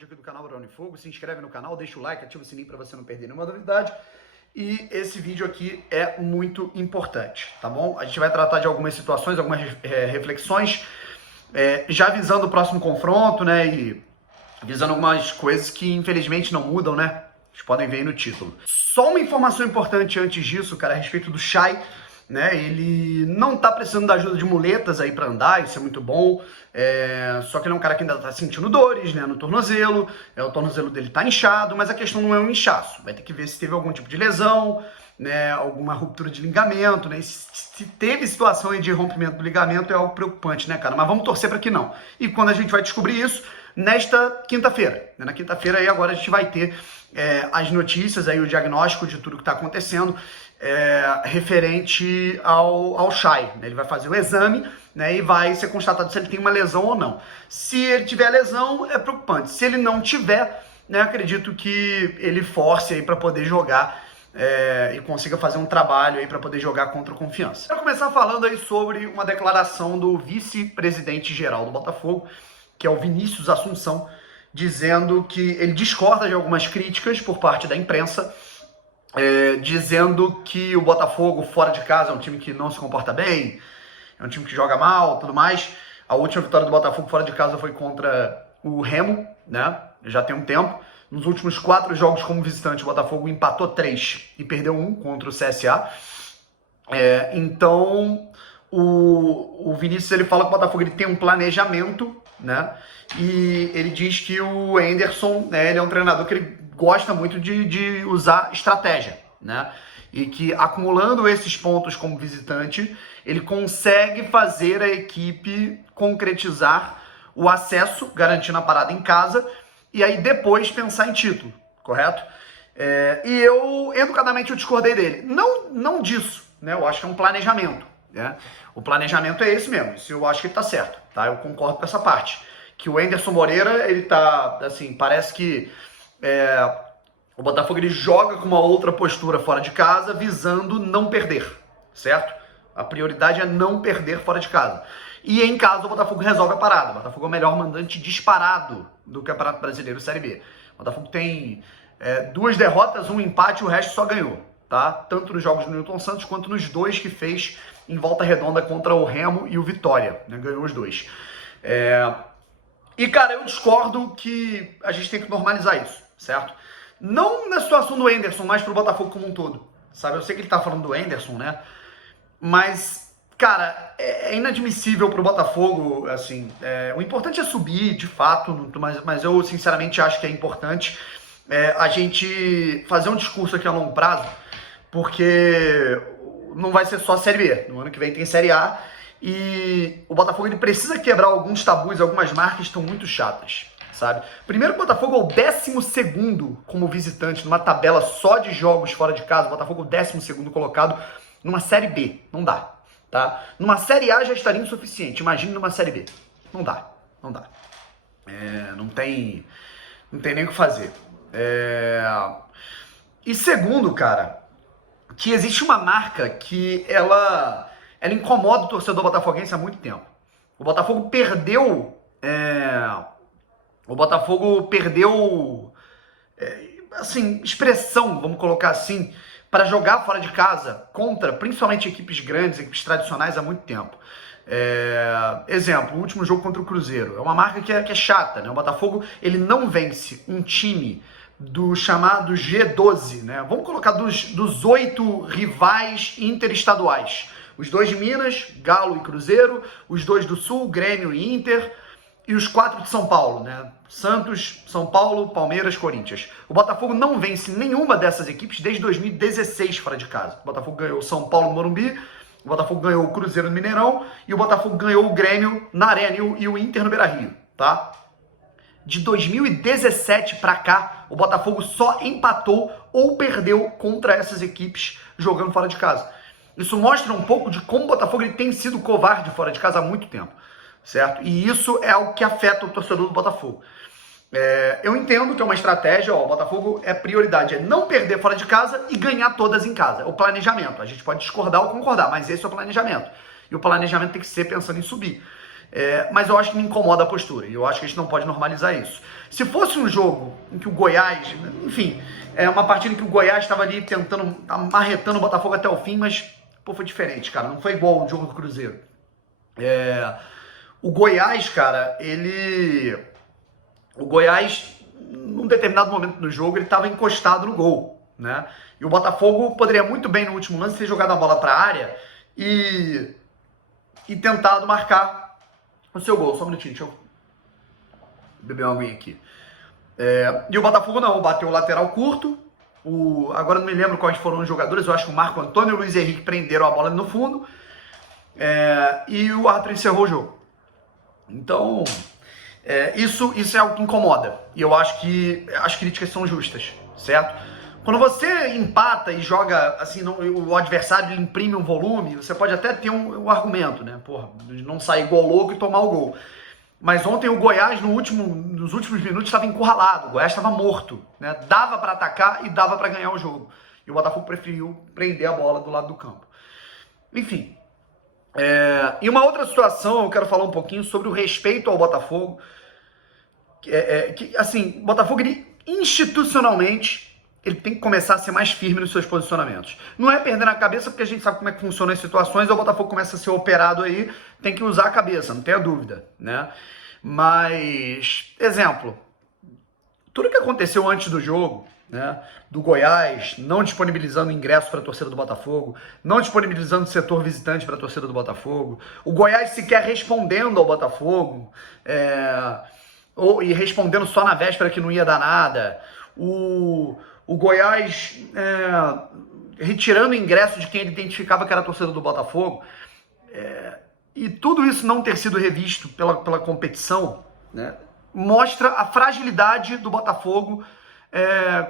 vídeo aqui do canal Barão de Fogo, se inscreve no canal, deixa o like, ativa o sininho para você não perder nenhuma novidade. E esse vídeo aqui é muito importante, tá bom? A gente vai tratar de algumas situações, algumas reflexões, já visando o próximo confronto, né? E visando algumas coisas que infelizmente não mudam, né? Vocês podem ver aí no título. Só uma informação importante antes disso, cara, a respeito do Chay, né? Ele não tá precisando da ajuda de muletas aí pra andar, isso é muito bom. Só que ele é um cara que ainda tá sentindo dores, né, no tornozelo. O tornozelo dele tá inchado, mas a questão não é um inchaço. Vai ter que ver se teve algum tipo de lesão, né, alguma ruptura de ligamento, né? Se teve situação aí de rompimento do ligamento é algo preocupante, né, cara? Mas vamos torcer para que não. E quando a gente vai descobrir isso? Nesta quinta-feira. Na quinta-feira aí agora a gente vai ter as notícias, aí o diagnóstico de tudo que está acontecendo referente ao Chay. Ele vai fazer o exame, né, e vai ser constatado se ele tem uma lesão ou não. Se ele tiver lesão, é preocupante. Se ele não tiver, né, acredito que ele force aí para poder jogar e consiga fazer um trabalho aí para poder jogar contra o Confiança. Quero começar falando aí sobre uma declaração do vice-presidente geral do Botafogo, que é o Vinícius Assunção, dizendo que ele discorda de algumas críticas por parte da imprensa, dizendo que o Botafogo fora de casa é um time que não se comporta bem, é um time que joga mal, tudo mais. A última vitória do Botafogo fora de casa foi contra o Remo, né? Já tem um tempo. Nos últimos 4 jogos como visitante, o Botafogo empatou 3 e perdeu 1 contra o CSA. Então, o Vinícius ele fala que o Botafogo ele tem um planejamento, né? E ele diz que o Anderson, né, ele é um treinador que ele gosta muito de usar estratégia, né? E que acumulando esses pontos como visitante, ele consegue fazer a equipe concretizar o acesso, garantindo a parada em casa, e aí depois pensar em título, correto? E eu, educadamente, eu discordei dele. Não disso, né? Eu acho que é um planejamento, né? O planejamento é esse mesmo, isso eu acho que ele tá certo, tá? Eu concordo com essa parte. Que o Anderson Moreira, ele tá, assim, parece que o Botafogo ele joga com uma outra postura fora de casa, visando não perder, certo? A prioridade é não perder fora de casa. E em casa o Botafogo resolve a parada. O Botafogo é o melhor mandante disparado do Campeonato Brasileiro Série B. O Botafogo tem 2 derrotas, 1 empate, o resto só ganhou, tá? Tanto nos jogos do Newton Santos quanto nos 2 que fez em Volta Redonda contra o Remo e o Vitória, né? Ganhou os 2. E, cara, eu discordo que a gente tem que normalizar isso, certo? Não na situação do Anderson, mas pro Botafogo como um todo, sabe? Eu sei que ele tá falando do Anderson, né? Mas, cara, é inadmissível pro Botafogo, assim, o importante é subir, de fato, mas eu, sinceramente, acho que é importante a gente fazer um discurso aqui a longo prazo, porque não vai ser só a Série B, no ano que vem tem Série A, e o Botafogo ele precisa quebrar alguns tabus, algumas marcas estão muito chatas, sabe? Primeiro, o Botafogo é o 12º como visitante numa tabela só de jogos fora de casa. O Botafogo é o 12º colocado numa Série B. Não dá, tá? Numa Série A já estaria insuficiente. Imagine numa Série B. Não dá, não dá. Não tem nem o que fazer. E segundo, cara, que existe uma marca que ela incomoda o torcedor botafoguense há muito tempo. O Botafogo perdeu assim, expressão, vamos colocar assim, para jogar fora de casa contra, principalmente equipes grandes, equipes tradicionais há muito tempo. Exemplo, o último jogo contra o Cruzeiro. É uma marca que é chata, né? O Botafogo, ele não vence um time do chamado G12, né? Vamos colocar dos 8 rivais interestaduais. Os 2 de Minas, Galo e Cruzeiro, os 2 do Sul, Grêmio e Inter, e os 4 de São Paulo, né? Santos, São Paulo, Palmeiras, Corinthians. O Botafogo não vence nenhuma dessas equipes desde 2016 fora de casa. O Botafogo ganhou o São Paulo no Morumbi, o Botafogo ganhou o Cruzeiro no Mineirão e o Botafogo ganhou o Grêmio na Arena e o Inter no Beira-Rio, tá? De 2017 pra cá, o Botafogo só empatou ou perdeu contra essas equipes jogando fora de casa. Isso mostra um pouco de como o Botafogo ele tem sido covarde fora de casa há muito tempo, certo? E isso é algo que afeta o torcedor do Botafogo. Eu entendo que é uma estratégia, o Botafogo é prioridade, é não perder fora de casa e ganhar todas em casa. É o planejamento. A gente pode discordar ou concordar, mas esse é o planejamento. E o planejamento tem que ser pensando em subir. Mas eu acho que me incomoda a postura, e eu acho que a gente não pode normalizar isso. Se fosse um jogo em que o Goiás, enfim, uma partida em que o Goiás estava ali tentando, amarretando o Botafogo até o fim, mas pô, foi diferente, cara, não foi igual o jogo do Cruzeiro. O Goiás, cara, o Goiás, num determinado momento do jogo, ele estava encostado no gol, né? E o Botafogo poderia muito bem no último lance ter jogado a bola para a área e tentado marcar o seu gol. Só um minutinho, deixa eu beber uma aguinha aqui. E o Botafogo não, bateu o lateral curto. Agora não me lembro quais foram os jogadores, eu acho que o Marco Antônio e o Luiz Henrique prenderam a bola no fundo. E o árbitro encerrou o jogo. Então, isso é algo que incomoda. E eu acho que as críticas são justas, certo? Quando você empata e joga, assim, o adversário imprime um volume, você pode até ter um argumento, né? Porra, de não sair igual louco e tomar o gol. Mas ontem o Goiás, nos últimos minutos, estava encurralado. O Goiás estava morto, né? Dava para atacar e dava para ganhar o jogo. E o Botafogo preferiu prender a bola do lado do campo. Enfim. E uma outra situação, eu quero falar um pouquinho sobre o respeito ao Botafogo. Assim, o Botafogo, institucionalmente, ele tem que começar a ser mais firme nos seus posicionamentos. Não é perder a cabeça, porque a gente sabe como é que funcionam as situações, o Botafogo começa a ser operado aí, tem que usar a cabeça, não tenha dúvida, né? Mas, exemplo, tudo que aconteceu antes do jogo, né, do Goiás não disponibilizando ingresso para a torcida do Botafogo, não disponibilizando setor visitante para a torcida do Botafogo, o Goiás sequer respondendo ao Botafogo, e respondendo só na véspera que não ia dar nada, o Goiás retirando o ingresso de quem ele identificava que era a torcida do Botafogo, e tudo isso não ter sido revisto pela competição, né, mostra a fragilidade do Botafogo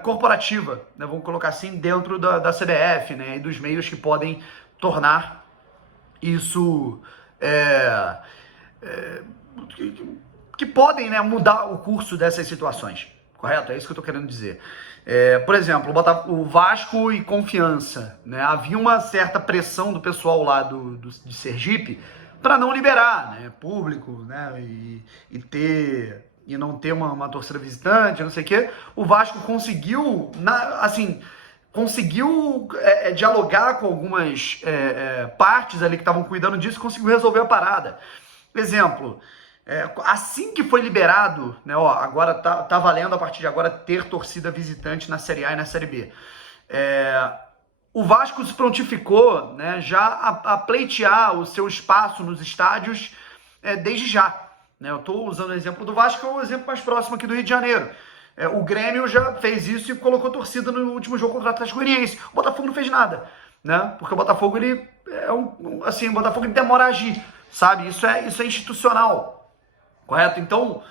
corporativa, né, vamos colocar assim, dentro da CBF, né, e dos meios que podem tornar isso que podem, né, mudar o curso dessas situações. Correto? É isso que eu estou querendo dizer. Por exemplo, o Vasco e Confiança, né? Havia uma certa pressão do pessoal lá de Sergipe para não liberar, né, público, né, e não ter uma torcida visitante, não sei o quê. O Vasco conseguiu, dialogar com algumas partes ali que estavam cuidando disso, conseguiu resolver a parada. Exemplo, assim que foi liberado, né, agora tá valendo a partir de agora ter torcida visitante na Série A e na Série B. O Vasco se prontificou, né, já a pleitear o seu espaço nos estádios desde já. Né? Eu estou usando o exemplo do Vasco, que é o exemplo mais próximo aqui do Rio de Janeiro. O Grêmio já fez isso e colocou torcida no último jogo contra o Atlético Goianiense. O Botafogo não fez nada, né? Porque o Botafogo o Botafogo ele demora a agir, sabe? Isso é institucional. Correto? Então,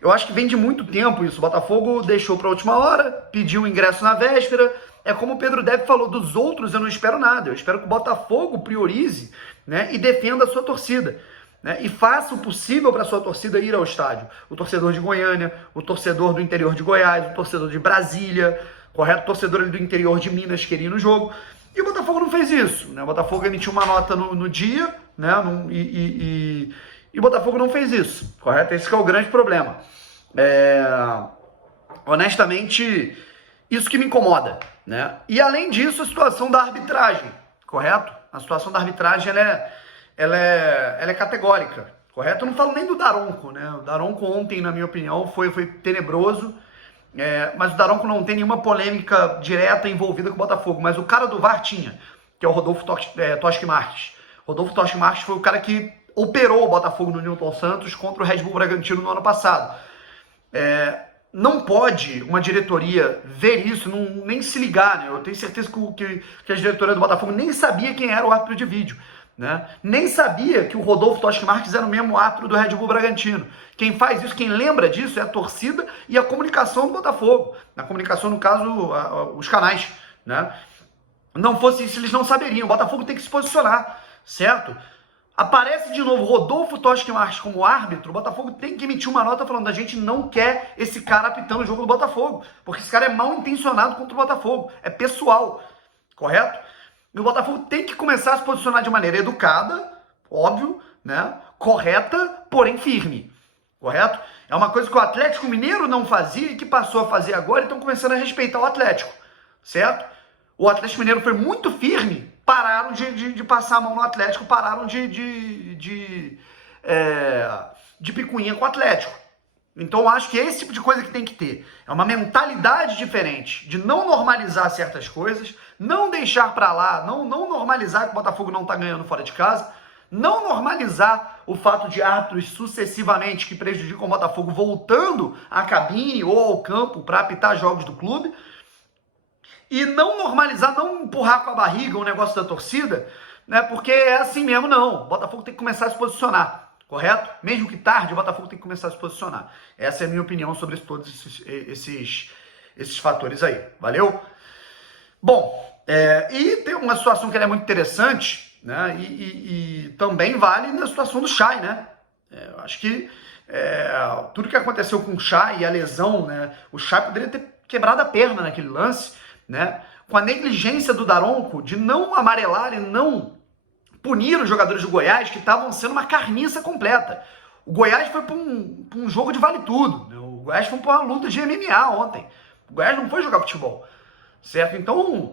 eu acho que vem de muito tempo isso. O Botafogo deixou para a última hora, pediu o ingresso na véspera. É como o Pedro Depp falou, dos outros eu não espero nada. Eu espero que o Botafogo priorize, né, e defenda a sua torcida. Né, e faça o possível para a sua torcida ir ao estádio. O torcedor de Goiânia, o torcedor do interior de Goiás, o torcedor de Brasília, correto? O torcedor do interior de Minas queria ir no jogo. E o Botafogo não fez isso. Né? O Botafogo emitiu uma nota no dia, né, e o Botafogo não fez isso, correto? Esse que é o grande problema. Honestamente, isso que me incomoda, né? E além disso, a situação da arbitragem, correto? A situação da arbitragem, ela é categórica, correto? Eu não falo nem do Daronco, né? O Daronco ontem, na minha opinião, foi tenebroso, mas o Daronco não tem nenhuma polêmica direta envolvida com o Botafogo, mas o cara do VAR tinha, que é o Rodolfo Toschi Marques. Rodolfo Toschi Marques foi o cara que operou o Botafogo no Newton Santos contra o Red Bull Bragantino no ano passado. Não pode uma diretoria ver isso, nem se ligar, né? Eu tenho certeza que a diretoria do Botafogo nem sabia quem era o árbitro de vídeo, né? Nem sabia que o Rodolfo Toschi Marques era o mesmo árbitro do Red Bull Bragantino. Quem faz isso, quem lembra disso é a torcida e a comunicação do Botafogo. Na comunicação, no caso, os canais, né? Não fosse isso, eles não saberiam. O Botafogo tem que se posicionar, certo? Aparece de novo Rodolfo Toschi Marques como árbitro, o Botafogo tem que emitir uma nota falando: a gente não quer esse cara apitando o jogo do Botafogo, porque esse cara é mal intencionado contra o Botafogo, é pessoal, correto? E o Botafogo tem que começar a se posicionar de maneira educada, óbvio, né, correta, porém firme, correto? É uma coisa que o Atlético Mineiro não fazia e que passou a fazer agora e estão começando a respeitar o Atlético, certo? O Atlético Mineiro foi muito firme, pararam de passar a mão no Atlético, pararam de picuinha com o Atlético. Então eu acho que é esse tipo de coisa que tem que ter. É uma mentalidade diferente, de não normalizar certas coisas, não deixar pra lá, não normalizar que o Botafogo não tá ganhando fora de casa, não normalizar o fato de árbitros sucessivamente que prejudicam o Botafogo voltando à cabine ou ao campo para apitar jogos do clube, e não normalizar, não empurrar com a barriga o negócio da torcida, né? Porque é assim mesmo, não. O Botafogo tem que começar a se posicionar. Correto? Mesmo que tarde, o Botafogo tem que começar a se posicionar. Essa é a minha opinião sobre todos esses fatores aí. Valeu? Bom, e tem uma situação que é muito interessante, né? E também vale na situação do Chay, né? Eu acho que tudo que aconteceu com o Chay e a lesão, né? O Chay poderia ter quebrado a perna naquele lance, né? Com a negligência do Daronco de não amarelar e não punir os jogadores do Goiás, que estavam sendo uma carniça completa. O Goiás foi para um jogo de vale tudo, né? O Goiás foi para uma luta de MMA ontem. O Goiás não foi jogar futebol, certo? Então,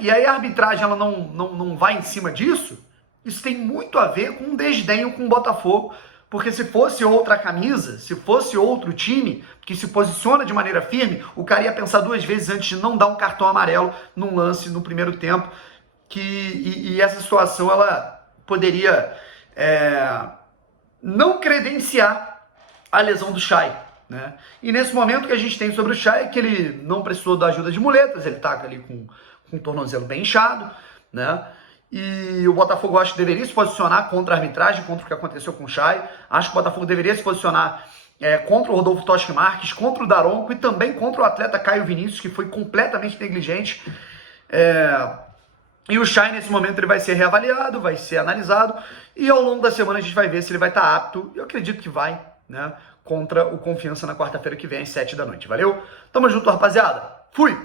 e aí a arbitragem ela não vai em cima disso. Isso tem muito a ver com um desdenho com o Botafogo, porque se fosse outra camisa, se fosse outro time que se posiciona de maneira firme, o cara ia pensar duas vezes antes de não dar um cartão amarelo num lance no primeiro tempo, e essa situação ela poderia não credenciar a lesão do Chay, né? E nesse momento que a gente tem sobre o Chay é que ele não precisou da ajuda de muletas, ele tá ali com o tornozelo bem inchado, né? E o Botafogo acho que deveria se posicionar contra a arbitragem, contra o que aconteceu com o Chay. Acho que o Botafogo deveria se posicionar contra o Rodolfo Toschi Marques, contra o Daronco e também contra o atleta Caio Vinícius, que foi completamente negligente. E o Chay, nesse momento, ele vai ser reavaliado, vai ser analisado, e ao longo da semana a gente vai ver se ele vai estar apto, eu acredito que vai, né, contra o Confiança na quarta-feira que vem, às 7 da noite. Valeu? Tamo junto, rapaziada. Fui!